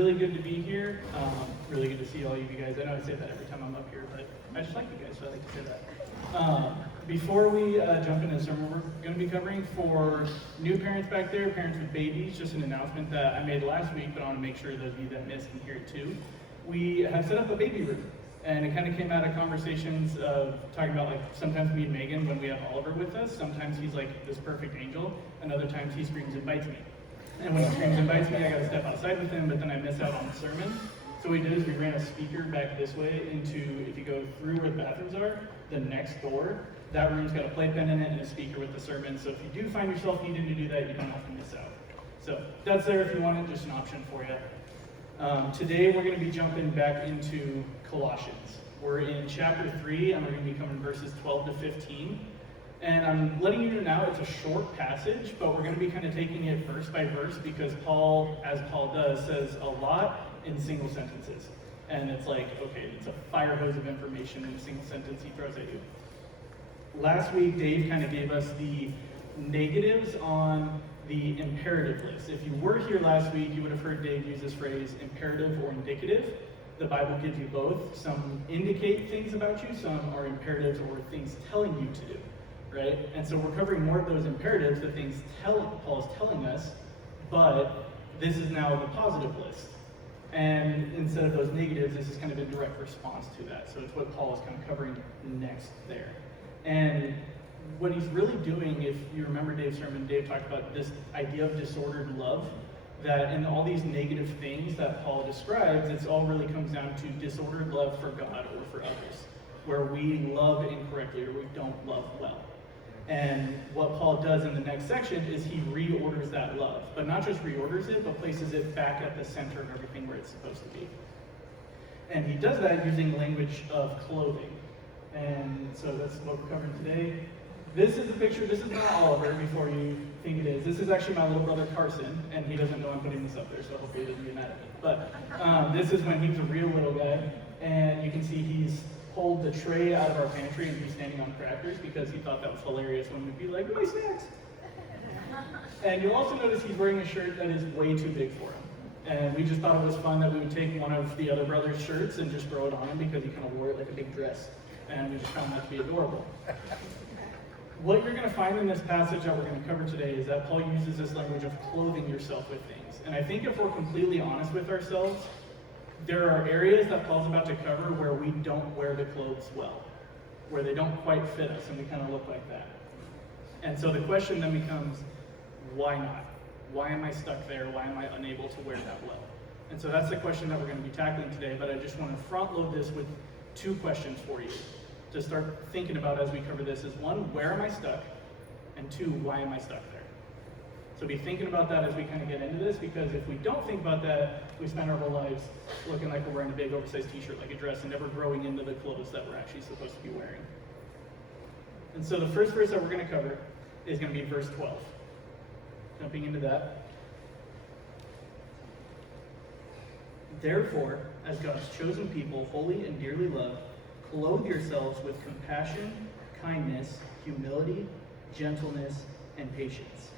really good to be here. Really good to see all of you guys. I know I say that every time I'm up here, but I just like you guys, so I like to say that. Before we jump into the sermon we're going to be covering, for new parents back there, parents with babies, just an announcement that I made last week, but I want to make sure those of you that missed can hear it too. We have set up a baby room, and it kind of came out of conversations of talking about, like, sometimes me and Megan, when we have Oliver with us, sometimes he's like this perfect angel, and other times he screams and bites me. And when he screams and bites me, I gotta step outside with him, but then I miss out on the sermon. So what we did is we ran a speaker back this way into, if you go through where the bathrooms are, the next door, that room's got a playpen in it and a speaker with the sermon. So if you do find yourself needing to do that, you don't have to miss out. So that's there if you want it, just an option for you. Today we're gonna be jumping back into Colossians. We're in chapter 3, and we're gonna be covering verses 12 to 15. And I'm letting you know now it's a short passage, but we're going to be kind of taking it verse by verse because Paul, as Paul does, says a lot in single sentences. And it's like, okay, it's a fire hose of information in a single sentence he throws at you. Last week, Dave kind of gave us the negatives on the imperative list. If you were here last week, you would have heard Dave use this phrase, imperative or indicative. The Bible gives you both. Some indicate things about you, some are imperatives or things telling you to do. Right? And so we're covering more of those imperatives, the things Paul's telling us, but this is now the positive list. And instead of those negatives, this is kind of a direct response to that. So it's what Paul is kind of covering next there. And what he's really doing, if you remember Dave's sermon, Dave talked about this idea of disordered love, that in all these negative things that Paul describes, it all really comes down to disordered love for God or for others, where we love incorrectly or we don't love well. And what Paul does in the next section is he reorders that love, but not just reorders it, but places it back at the center of everything where it's supposed to be. And he does that using language of clothing. And so that's what we're covering today. This is a picture, this is not Oliver before you think it is. This is actually my little brother Carson, and he doesn't know I'm putting this up there, so hopefully he doesn't get mad at me. But this is when he was a real little guy, and you can see he's pulled the tray out of our pantry and he's standing on crackers because he thought that was hilarious when we'd be like, my snacks! And you'll also notice he's wearing a shirt that is way too big for him. And we just thought it was fun that we would take one of the other brother's shirts and just throw it on him because he kind of wore it like a big dress. And we just found that to be adorable. What you're going to find in this passage that we're going to cover today is that Paul uses this language of clothing yourself with things. And I think if we're completely honest with ourselves, there are areas that Paul's about to cover where we don't wear the clothes well, where they don't quite fit us and we kind of look like that. And so the question then becomes, why not? Why am I stuck there? Why am I unable to wear that well? And so that's the question that we're going to be tackling today, but I just want to front load this with two questions for you to start thinking about as we cover this is one, where am I stuck? And two, why am I stuck there? So be thinking about that as we kind of get into this, because if we don't think about that, we spend our whole lives looking like we're wearing a big oversized t-shirt like a dress and never growing into the clothes that we're actually supposed to be wearing. And so the first verse that we're going to cover is going to be verse 12. Jumping into that. Therefore, as God's chosen people, holy and dearly loved, clothe yourselves with compassion, kindness, humility, gentleness, and patience.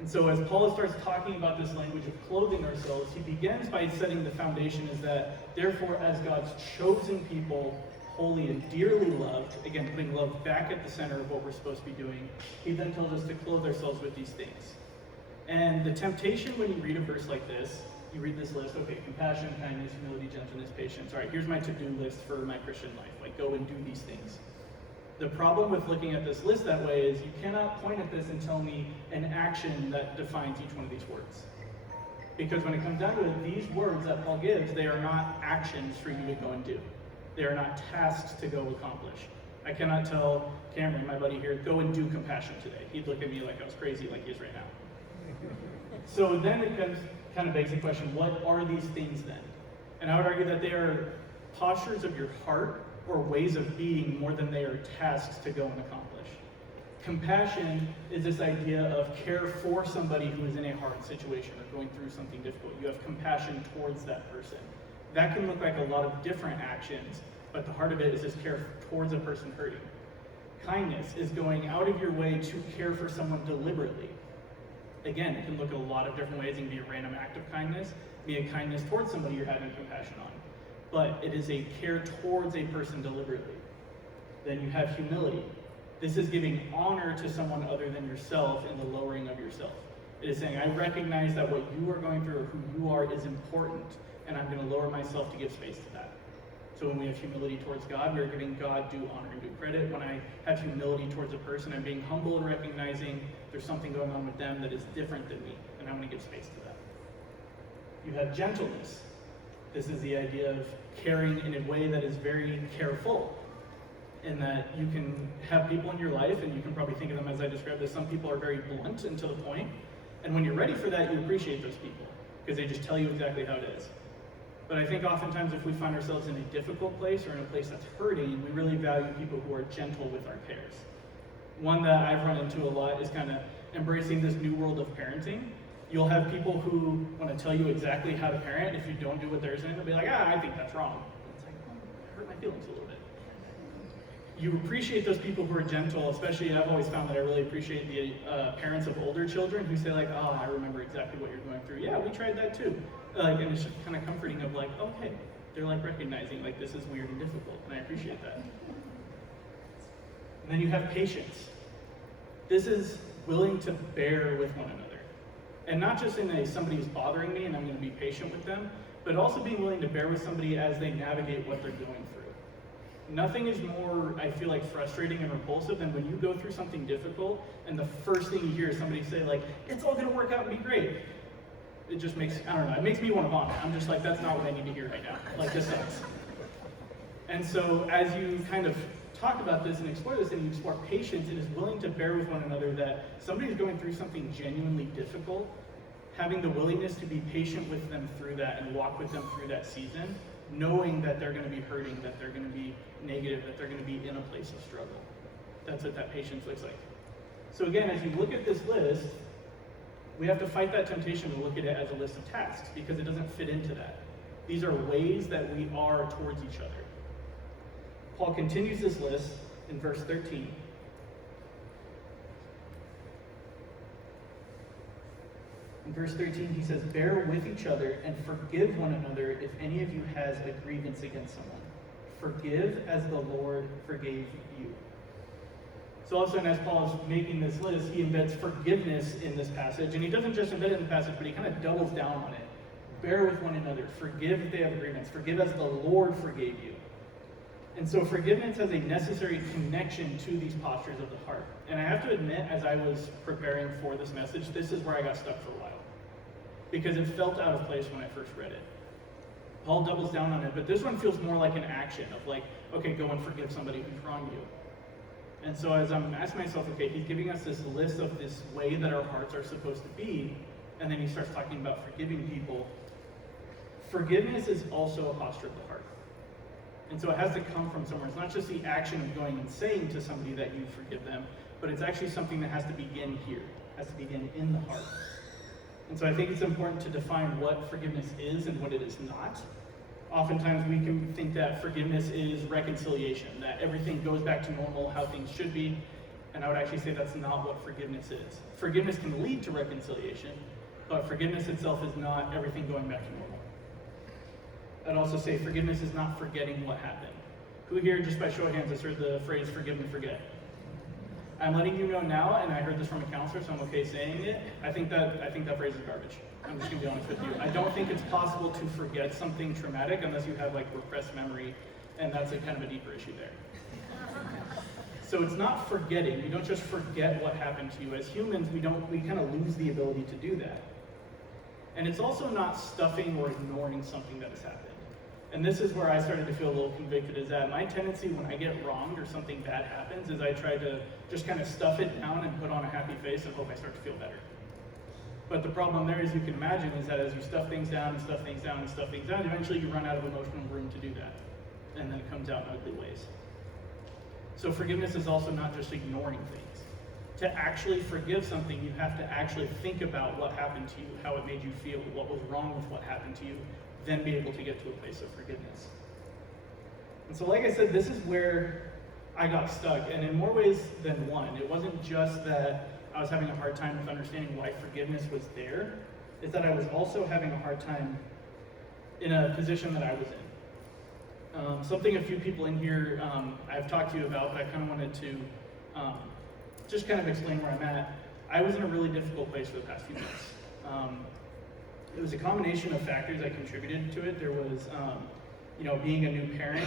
And so as Paul starts talking about this language of clothing ourselves, he begins by setting the foundation is that, therefore, as God's chosen people, holy and dearly loved, again, putting love back at the center of what we're supposed to be doing, he then tells us to clothe ourselves with these things. And the temptation when you read a verse like this, you read this list, okay, compassion, kindness, humility, gentleness, patience. All right, here's my to-do list for my Christian life. Like, go and do these things. The problem with looking at this list that way is you cannot point at this and tell me an action that defines each one of these words. Because when it comes down to it, these words that Paul gives, they are not actions for you to go and do. They are not tasks to go accomplish. I cannot tell Cameron, my buddy here, go and do compassion today. He'd look at me like I was crazy like he is right now. So then it kind of begs the question, what are these things then? And I would argue that they are postures of your heart or ways of being more than they are tasks to go and accomplish. Compassion is this idea of care for somebody who is in a hard situation or going through something difficult. You have compassion towards that person. That can look like a lot of different actions, but the heart of it is this care towards a person hurting. Kindness is going out of your way to care for someone deliberately. Again, it can look at a lot of different ways. It can be a random act of kindness. be a kindness towards somebody you're having compassion on. But it is a care towards a person deliberately. Then you have humility. This is giving honor to someone other than yourself in the lowering of yourself. It is saying, I recognize that what you are going through or who you are is important, and I'm going to lower myself to give space to that. So when we have humility towards God, we're giving God due honor and due credit. When I have humility towards a person, I'm being humble and recognizing there's something going on with them that is different than me, and I'm going to give space to that. You have gentleness. This is the idea of caring in a way that is very careful, in that you can have people in your life, and you can probably think of them as I described as some people are very blunt and to the point, and when you're ready for that, you appreciate those people, because they just tell you exactly how it is. But I think oftentimes if we find ourselves in a difficult place or in a place that's hurting, we really value people who are gentle with our cares. One that I've run into a lot is kind of embracing this new world of parenting. You'll have people who want to tell you exactly how to parent. If you don't do what they're saying, they'll be like, I think that's wrong. It's like, oh, it hurt my feelings a little bit. You appreciate those people who are gentle, especially I've always found that I really appreciate the parents of older children who say like, oh, I remember exactly what you're going through. Yeah, we tried that too. And it's just kind of comforting of like, okay, they're like recognizing like this is weird and difficult, and I appreciate that. And then you have patience. This is willing to bear with one another. And not just in a somebody who's bothering me and I'm going to be patient with them, but also being willing to bear with somebody as they navigate what they're going through. Nothing is more, I feel like, frustrating and repulsive than when you go through something difficult and the first thing you hear is somebody say like, it's all going to work out and be great. It just makes, I don't know, it makes me want to vomit. I'm just like, that's not what I need to hear right now. Like, this sucks. And so as you kind of talk about this and explore this and you explore patience, it is willing to bear with one another that somebody is going through something genuinely difficult, having the willingness to be patient with them through that and walk with them through that season, knowing that they're going to be hurting, that they're going to be negative, that they're going to be in a place of struggle. That's what that patience looks like. So again, as you look at this list, we have to fight that temptation to look at it as a list of tasks because it doesn't fit into that. These are ways that we are towards each other. Paul continues this list in verse 13. In verse 13, he says, bear with each other and forgive one another if any of you has a grievance against someone. Forgive as the Lord forgave you. So all of a sudden, as Paul is making this list, he embeds forgiveness in this passage. And he doesn't just embed it in the passage, but he kind of doubles down on it. Bear with one another. Forgive if they have agreements. Forgive as the Lord forgave you. And so forgiveness has a necessary connection to these postures of the heart. And I have to admit, as I was preparing for this message, this is where I got stuck for a while. Because it felt out of place when I first read it. Paul doubles down on it, but this one feels more like an action of like, okay, go and forgive somebody who's wronged you. And so as I'm asking myself, okay, he's giving us this list of this way that our hearts are supposed to be, and then he starts talking about forgiving people. Forgiveness is also a posture of the heart. And so it has to come from somewhere. It's not just the action of going and saying to somebody that you forgive them, but it's actually something that has to begin here, has to begin in the heart. And so I think it's important to define what forgiveness is and what it is not. Oftentimes we can think that forgiveness is reconciliation, that everything goes back to normal, how things should be, and I would actually say that's not what forgiveness is. Forgiveness can lead to reconciliation, but forgiveness itself is not everything going back to normal. I'd also say forgiveness is not forgetting what happened. Who here, just by show of hands, has heard the phrase forgive and forget? I'm letting you know now, and I heard this from a counselor, so I'm okay saying it. I think that phrase is garbage. I'm just gonna be honest with you. I don't think it's possible to forget something traumatic unless you have like repressed memory, and that's a kind of a deeper issue there. So it's not forgetting. You don't just forget what happened to you. As humans, we kind of lose the ability to do that. And it's also not stuffing or ignoring something that has happened. And this is where I started to feel a little convicted, is that my tendency when I get wronged or something bad happens is I try to just kind of stuff it down and put on a happy face and hope I start to feel better. But the problem there, as you can imagine, is that as you stuff things down and stuff things down and stuff things down, eventually you run out of emotional room to do that. And then it comes out in ugly ways. So forgiveness is also not just ignoring things. To actually forgive something, you have to actually think about what happened to you, how it made you feel, what was wrong with what happened to you, then be able to get to a place of forgiveness. And so like I said, this is where I got stuck, and in more ways than one. It wasn't just that I was having a hard time with understanding why forgiveness was there, is that I was also having a hard time in a position that I was in. Something a few people in here I've talked to you about, but I kind of wanted to just kind of explain where I'm at. I was in a really difficult place for the past few months. It was a combination of factors that contributed to it. There was, being a new parent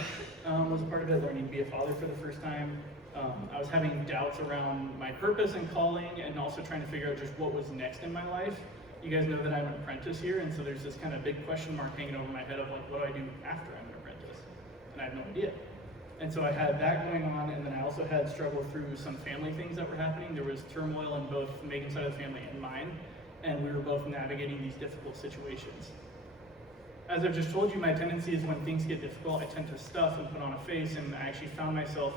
was a part of it, learning to be a father for the first time. I was having doubts around my purpose and calling, and also trying to figure out just what was next in my life. You guys know that I'm an apprentice here, and so there's this kind of big question mark hanging over my head of like, what do I do after I'm an apprentice? And I have no idea. And so I had that going on, and then I also had struggled through some family things that were happening. There was turmoil in both Megan's side of the family and mine, and we were both navigating these difficult situations. As I've just told you, my tendency is when things get difficult, I tend to stuff and put on a face, and I actually found myself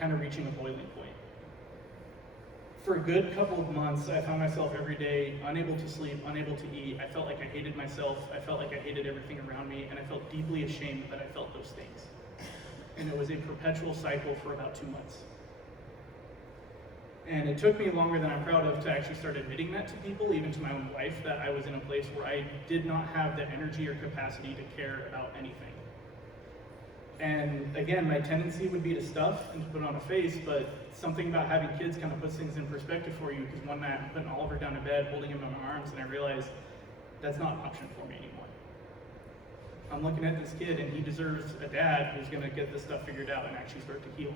kind of reaching a boiling point. For a good couple of months, I found myself every day unable to sleep, unable to eat. I felt like I hated myself. I felt like I hated everything around me, and I felt deeply ashamed that I felt those things. And it was a perpetual cycle for about 2 months. And it took me longer than I'm proud of to actually start admitting that to people, even to my own wife, that I was in a place where I did not have the energy or capacity to care about anything. And again, my tendency would be to stuff and to put on a face, but something about having kids kind of puts things in perspective for you, because one night I'm putting Oliver down in bed, holding him in my arms, and I realized that's not an option for me anymore. I'm looking at this kid, and he deserves a dad who's going to get this stuff figured out and actually start to heal.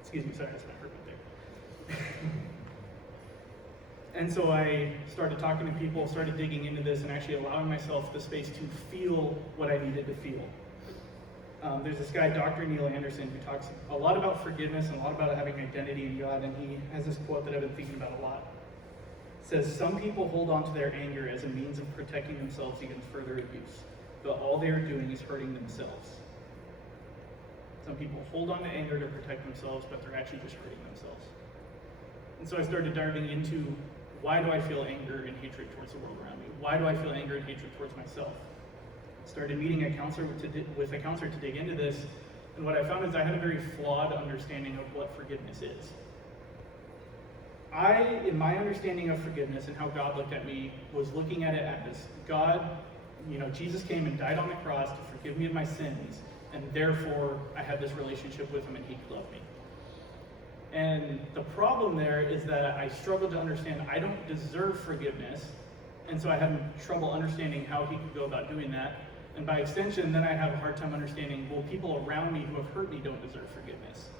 Excuse me, sorry, that's my hurt right there. And so I started talking to people, started digging into this, and actually allowing myself the space to feel what I needed to feel. There's this guy, Dr. Neil Anderson, who talks a lot about forgiveness and a lot about having identity in God, and he has this quote that I've been thinking about a lot. It says, "Some people hold on to their anger as a means of protecting themselves against further abuse, but all they are doing is hurting themselves." Some people hold on to anger to protect themselves, but they're actually just hurting themselves. And so I started diving into, why do I feel anger and hatred towards the world around me? Why do I feel anger and hatred towards myself? Started meeting a counselor with a counselor to dig into this, and what I found is I had a very flawed understanding of what forgiveness is. In my understanding of forgiveness and how God looked at me, was looking at it as God, Jesus came and died on the cross to forgive me of my sins, and therefore I had this relationship with him and he could love me. And the problem there is that I struggled to understand I don't deserve forgiveness, and so I had trouble understanding how he could go about doing that. And by extension, then I have a hard time understanding, well, people around me who have hurt me don't deserve forgiveness.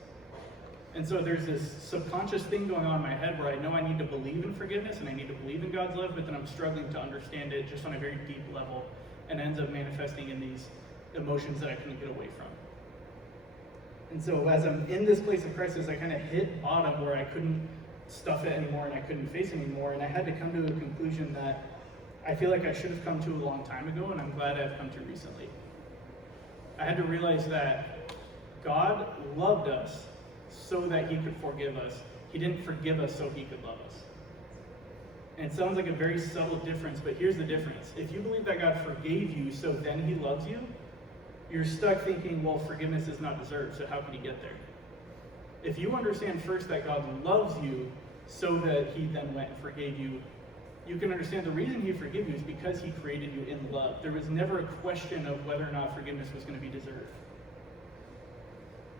And so there's this subconscious thing going on in my head where I know I need to believe in forgiveness and I need to believe in God's love, but then I'm struggling to understand it just on a very deep level, and ends up manifesting in these emotions that I couldn't get away from. And so as I'm in this place of crisis, I kind of hit bottom where I couldn't stuff it anymore and I couldn't face it anymore, and I had to come to a conclusion that I feel like I should have come to a long time ago, and I'm glad I've come to recently. I had to realize that God loved us so that he could forgive us. He didn't forgive us so he could love us. And it sounds like a very subtle difference, but here's the difference. If you believe that God forgave you so then he loves you, you're stuck thinking, well, forgiveness is not deserved, so how can he get there? If you understand first that God loves you so that he then went and forgave you, you can understand the reason he forgave you is because he created you in love. There was never a question of whether or not forgiveness was going to be deserved.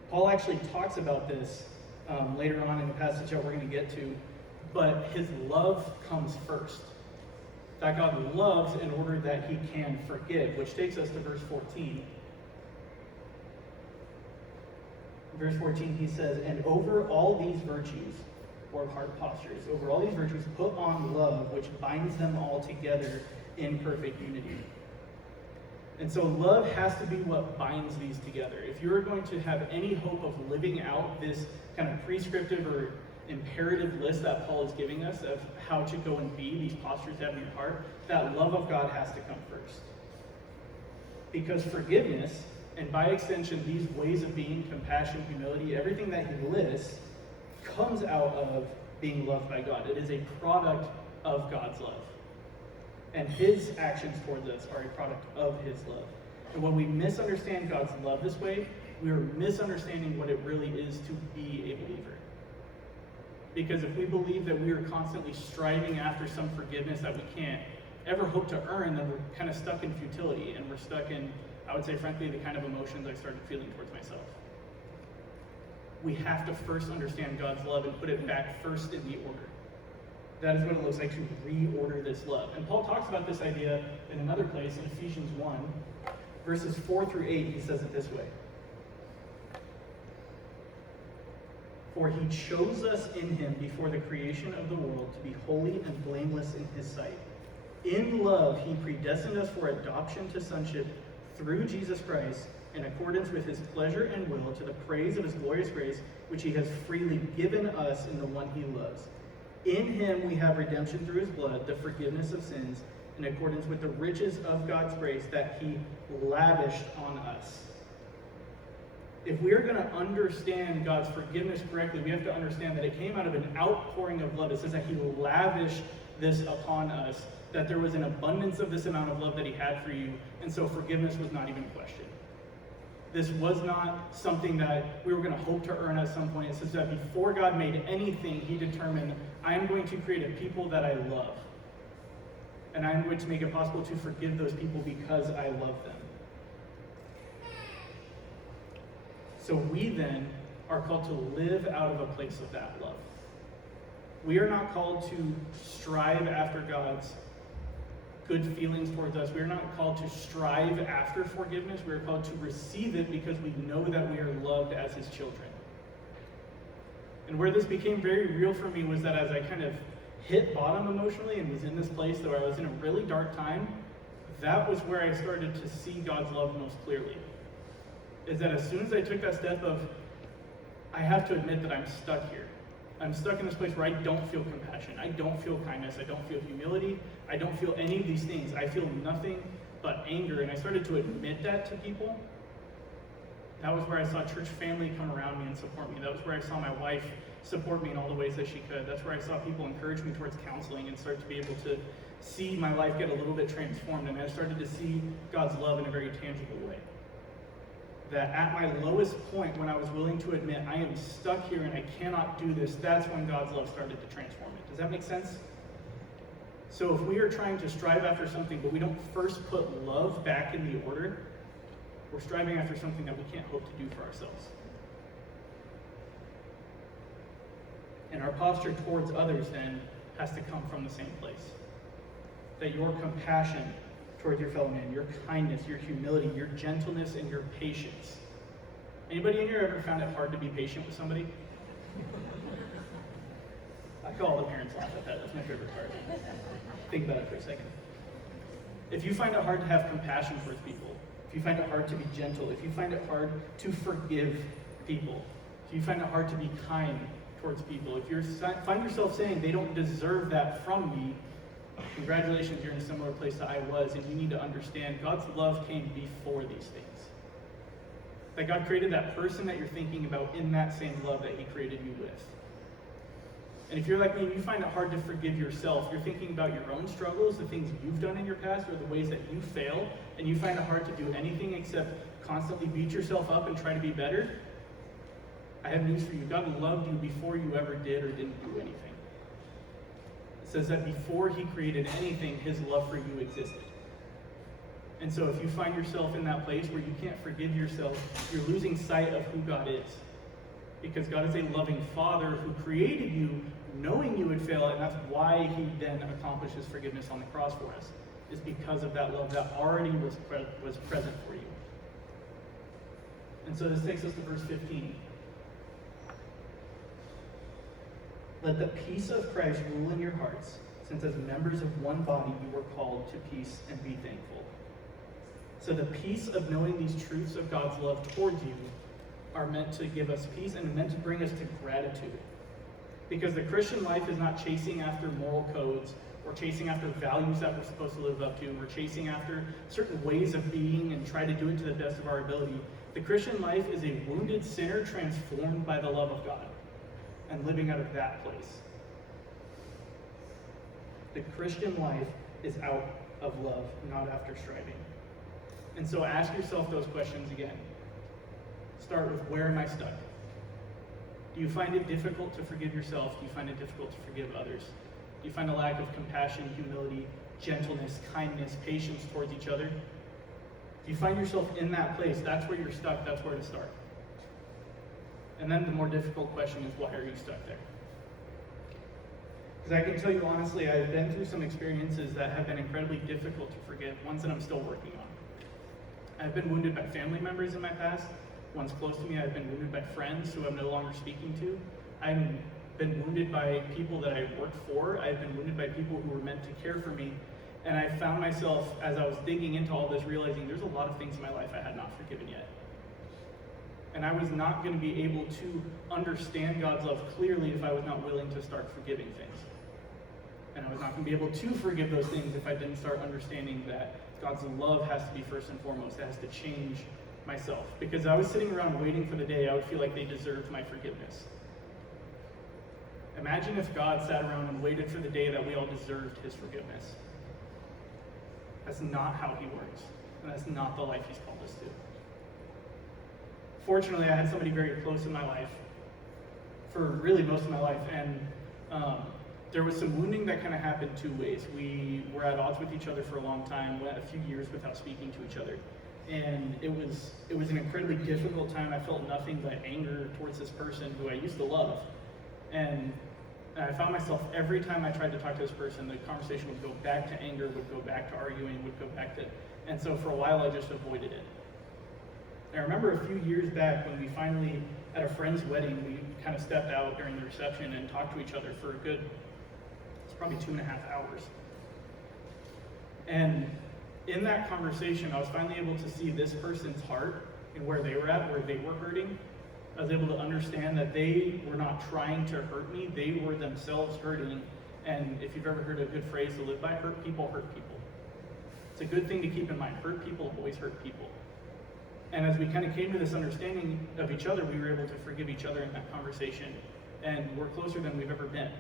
Paul actually talks about this later on in the passage that we're going to get to, but his love comes first. That God loves in order that he can forgive, which takes us to verse 14. Verse 14, he says, "And over all these virtues," or heart postures, "over all these virtues, put on love, which binds them all together in perfect unity." And so love has to be what binds these together. If you're going to have any hope of living out this kind of prescriptive or imperative list that Paul is giving us of how to go and be these postures to have in your heart, that love of God has to come first. Because forgiveness, and by extension, these ways of being, compassion, humility, everything that he lists, comes out of being loved by God. It is a product of God's love. And his actions towards us are a product of his love. And when we misunderstand God's love this way, we are misunderstanding what it really is to be a believer. Because if we believe that we are constantly striving after some forgiveness that we can't ever hope to earn, then we're kind of stuck in futility, and we're stuck in, I would say frankly, the kind of emotions I started feeling towards myself. We have to first understand God's love and put it back first in the order. That is what it looks like to reorder this love. And Paul talks about this idea in another place, in Ephesians 1, verses 4 through 8, he says it this way. For he chose us in him before the creation of the world to be holy and blameless in his sight. In love, he predestined us for adoption to sonship through Jesus Christ, in accordance with his pleasure and will, to the praise of his glorious grace, which he has freely given us in the one he loves. In him we have redemption through his blood, the forgiveness of sins, in accordance with the riches of God's grace that he lavished on us. If we are going to understand God's forgiveness correctly, we have to understand that it came out of an outpouring of love. It says that he lavished this upon us, that there was an abundance of this amount of love that he had for you, and so forgiveness was not even a question. This was not something that we were going to hope to earn at some point. It says that before God made anything, he determined, I am going to create a people that I love. And I am going to make it possible to forgive those people because I love them. So we then are called to live out of a place of that love. We are not called to strive after God's good feelings towards us. We are not called to strive after forgiveness. We are called to receive it because we know that we are loved as his children. And where this became very real for me was that as I kind of hit bottom emotionally and was in this place where I was in a really dark time, that was where I started to see God's love most clearly. Is that as soon as I took that step of, I have to admit that I'm stuck here. I'm stuck in this place where I don't feel compassion. I don't feel kindness. I don't feel humility. I don't feel any of these things. I feel nothing but anger. And I started to admit that to people. That was where I saw church family come around me and support me. That was where I saw my wife support me in all the ways that she could. That's where I saw people encourage me towards counseling and start to be able to see my life get a little bit transformed. And I started to see God's love in a very tangible way. That at my lowest point, when I was willing to admit I am stuck here and I cannot do this, that's when God's love started to transform it. Does that make sense? So if we are trying to strive after something, but we don't first put love back in the order, we're striving after something that we can't hope to do for ourselves. And our posture towards others then has to come from the same place. That your compassion towards your fellow man, your kindness, your humility, your gentleness, and your patience. Anybody in here ever found it hard to be patient with somebody? I call all the parents laugh at that. That's my favorite part. Think about it for a second. If you find it hard to have compassion towards people, if you find it hard to be gentle, if you find it hard to forgive people, if you find it hard to be kind towards people, if you find yourself saying they don't deserve that from me, congratulations, you're in a similar place that I was, and you need to understand God's love came before these things. That God created that person that you're thinking about in that same love that he created you with. And if you're like me and you find it hard to forgive yourself, you're thinking about your own struggles, the things you've done in your past, or the ways that you fail, and you find it hard to do anything except constantly beat yourself up and try to be better, I have news for you. God loved you before you ever did or didn't do anything. Says that before he created anything, his love for you existed. And so if you find yourself in that place where you can't forgive yourself, you're losing sight of who God is. Because God is a loving Father who created you knowing you would fail, and that's why he then accomplishes forgiveness on the cross for us, is because of that love that already was present for you. And so this takes us to verse 15. Let the peace of Christ rule in your hearts, since as members of one body you were called to peace, and be thankful. So the peace of knowing these truths of God's love towards you are meant to give us peace and meant to bring us to gratitude. Because the Christian life is not chasing after moral codes or chasing after values that we're supposed to live up to. We're chasing after certain ways of being and try to do it to the best of our ability. The Christian life is a wounded sinner transformed by the love of God, and living out of that place. The Christian life is out of love, not after striving. And so ask yourself those questions again. Start with, where am I stuck? Do you find it difficult to forgive yourself? Do you find it difficult to forgive others? Do you find a lack of compassion, humility, gentleness, kindness, patience towards each other? If you find yourself in that place, that's where you're stuck, that's where to start. And then the more difficult question is, why are you stuck there? Because I can tell you honestly, I've been through some experiences that have been incredibly difficult to forgive, ones that I'm still working on. I've been wounded by family members in my past, ones close to me. I've been wounded by friends who I'm no longer speaking to. I've been wounded by people that I worked for. I've been wounded by people who were meant to care for me. And I found myself, as I was digging into all this, realizing there's a lot of things in my life I had not forgiven yet. And I was not going to be able to understand God's love clearly if I was not willing to start forgiving things. And I was not going to be able to forgive those things if I didn't start understanding that God's love has to be first and foremost. It has to change myself. Because I was sitting around waiting for the day I would feel like they deserved my forgiveness. Imagine if God sat around and waited for the day that we all deserved his forgiveness. That's not how he works. And that's not the life he's called us to. Fortunately, I had somebody very close in my life for really most of my life. And there was some wounding that kind of happened two ways. We were at odds with each other for a long time, went a few years without speaking to each other. And it was an incredibly difficult time. I felt nothing but anger towards this person who I used to love. And I found myself, every time I tried to talk to this person, the conversation would go back to anger, would go back to arguing, would go back to, and so for a while I just avoided it. And I remember a few years back when we finally, at a friend's wedding, we kind of stepped out during the reception and talked to each other for a good, it's probably 2.5 hours. And in that conversation, I was finally able to see this person's heart and where they were at, where they were hurting. I was able to understand that they were not trying to hurt me, they were themselves hurting. And if you've ever heard a good phrase to live by, hurt people hurt people. It's a good thing to keep in mind. Hurt people always hurt people. And as we kind of came to this understanding of each other, we were able to forgive each other in that conversation. And we're closer than we've ever been.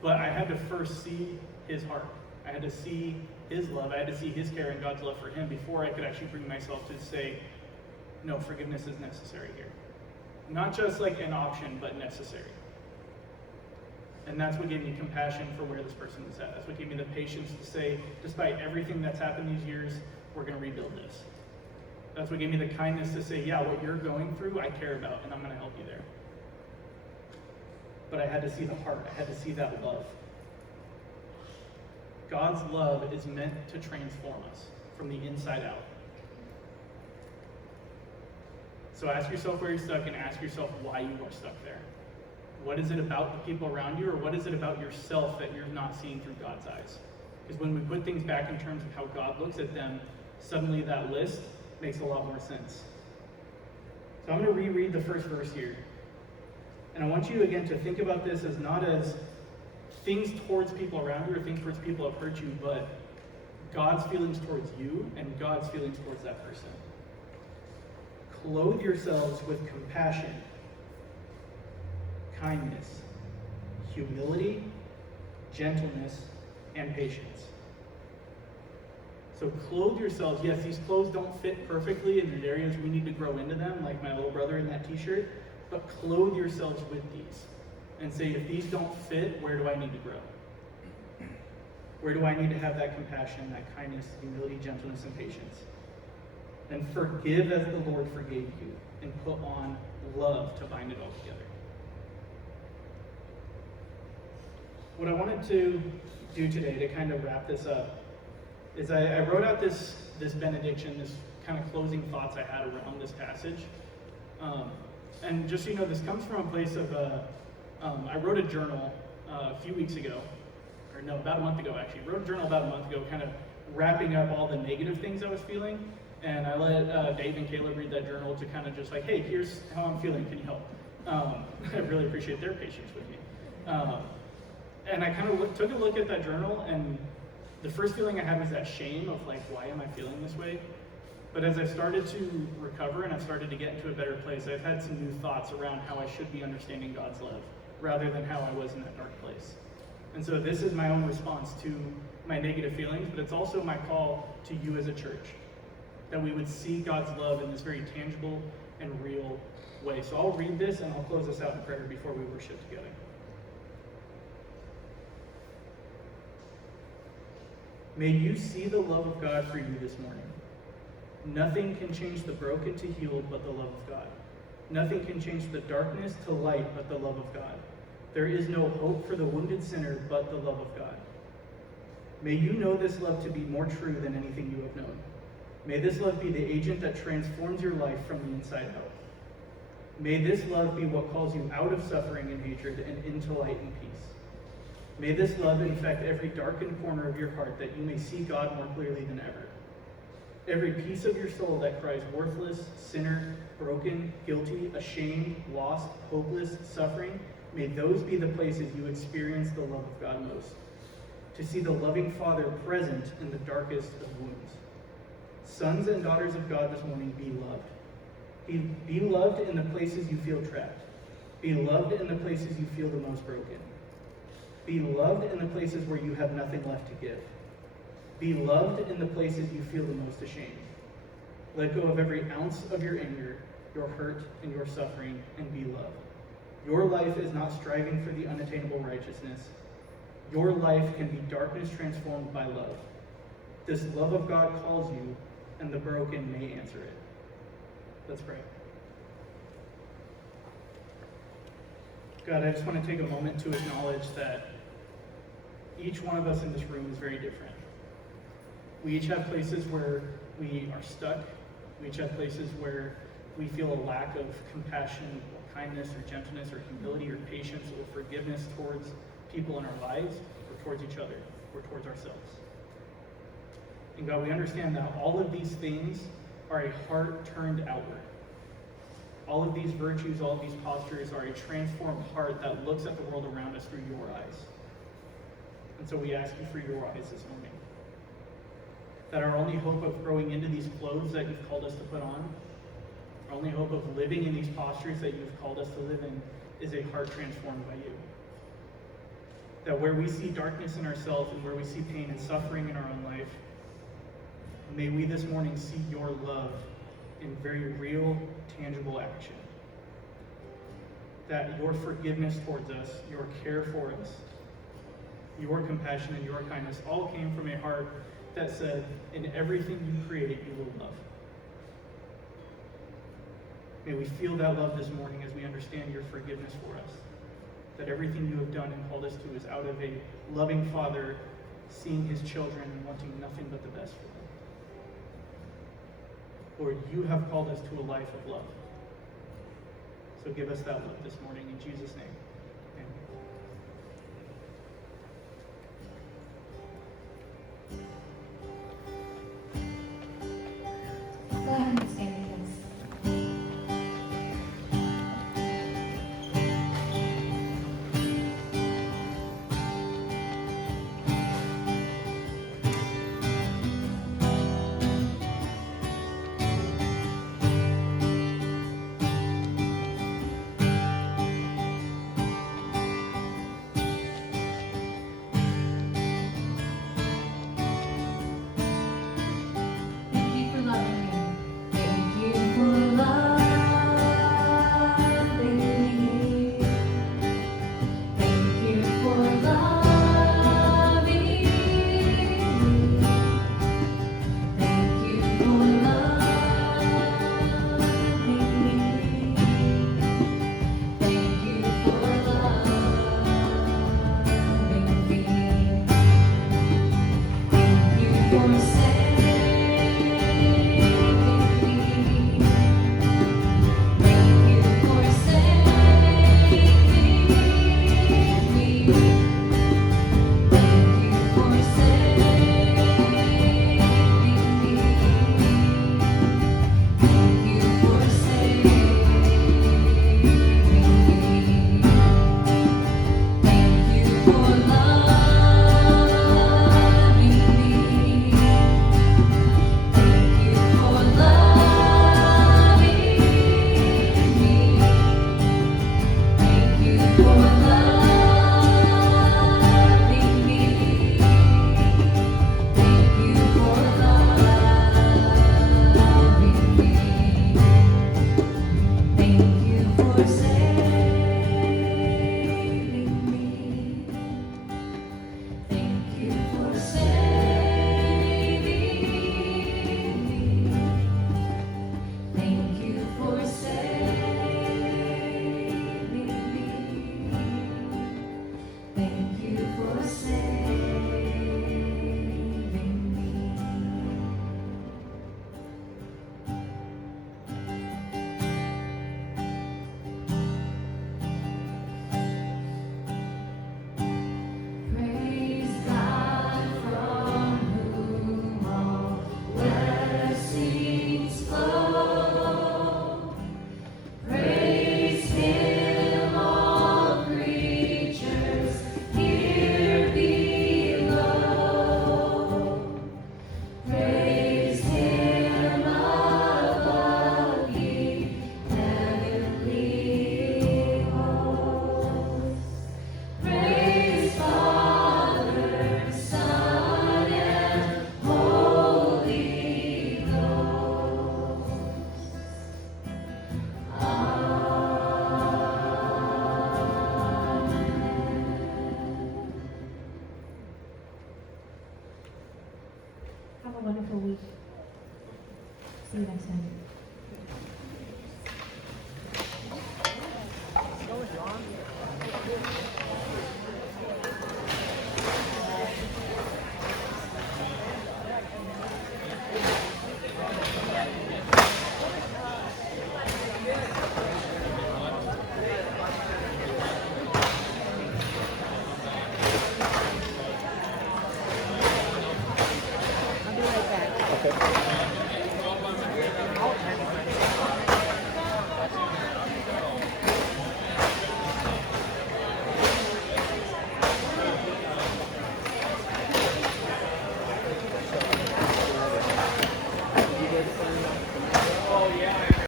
But I had to first see his heart. I had to see his love. I had to see his care and God's love for him before I could actually bring myself to say, no, forgiveness is necessary here. Not just like an option, but necessary. And that's what gave me compassion for where this person was at. That's what gave me the patience to say, despite everything that's happened these years, we're going to rebuild this. That's what gave me the kindness to say, yeah, what you're going through, I care about, and I'm going to help you there. But I had to see the heart. I had to see that love. God's love is meant to transform us from the inside out. So ask yourself where you're stuck and ask yourself why you are stuck there. What is it about the people around you, or what is it about yourself that you're not seeing through God's eyes? Because when we put things back in terms of how God looks at them, suddenly that list makes a lot more sense. So I'm going to reread the first verse here. And I want you again to think about this as not as things towards people around you or things towards people who have hurt you, but God's feelings towards you and God's feelings towards that person. Clothe yourselves with compassion, kindness, humility, gentleness, and patience. So clothe yourselves. Yes, these clothes don't fit perfectly, and there's areas we need to grow into them, like my little brother in that t-shirt, but clothe yourselves with these. And say, if these don't fit, where do I need to grow? Where do I need to have that compassion, that kindness, humility, gentleness, and patience? And forgive as the Lord forgave you, and put on love to bind it all together. What I wanted to do today to kind of wrap this up is I wrote out this benediction, this kind of closing thoughts I had around this passage. And just so you know, this comes from a place of, I wrote a journal a few weeks ago, or no, about a month ago actually. I wrote a journal about a month ago, kind of wrapping up all the negative things I was feeling. And I let Dave and Caleb read that journal to kind of just like, hey, here's how I'm feeling, can you help? I really appreciate their patience with me. And I kind of took a look at that journal, and the first feeling I had was that shame of like, why am I feeling this way? But as I started to recover and I started to get into a better place, I've had some new thoughts around how I should be understanding God's love, rather than how I was in that dark place. And so this is my own response to my negative feelings, but it's also my call to you as a church. that we would see God's love in this very tangible and real way. So I'll read this and I'll close us out in prayer before we worship together. May you see the love of God for you this morning. Nothing can change the broken to healed but the love of God. Nothing can change the darkness to light but the love of God. There is no hope for the wounded sinner but the love of God. May you know this love to be more true than anything you have known. May this love be the agent that transforms your life from the inside out. May this love be what calls you out of suffering and hatred and into light and peace. May this love infect every darkened corner of your heart that you may see God more clearly than ever. Every piece of your soul that cries worthless, sinner, broken, guilty, ashamed, lost, hopeless, suffering, may those be the places you experience the love of God most. To see the loving Father present in the darkest of wounds. Sons and daughters of God this morning, be loved. Be loved in the places you feel trapped. Be loved in the places you feel the most broken. Be loved in the places where you have nothing left to give. Be loved in the places you feel the most ashamed. Let go of every ounce of your anger, your hurt, and your suffering, and be loved. Your life is not striving for the unattainable righteousness. Your life can be darkness transformed by love. This love of God calls you, and the broken may answer it. Let's pray. God, I just want to take a moment to acknowledge that each one of us in this room is very different. We each have places where we are stuck. We each have places where we feel a lack of compassion or kindness or gentleness or humility or patience or forgiveness towards people in our lives or towards each other or towards ourselves. And God, we understand that all of these things are a heart turned outward. All of these virtues, all of these postures are a transformed heart that looks at the world around us through your eyes. And so we ask you for your eyes this morning. That our only hope of growing into these clothes that you've called us to put on, our only hope of living in these postures that you've called us to live in, is a heart transformed by you. That where we see darkness in ourselves and where we see pain and suffering in our own life, may we this morning see your love in very real, tangible action. That your forgiveness towards us, your care for us, your compassion and your kindness all came from a heart that said, in everything you create, you will love. May we feel that love this morning as we understand your forgiveness for us. That everything you have done and called us to is out of a loving Father seeing his children and wanting nothing but the best for them. Lord, you have called us to a life of love. So give us that love this morning in Jesus' name. Amen. Go ahead and stand.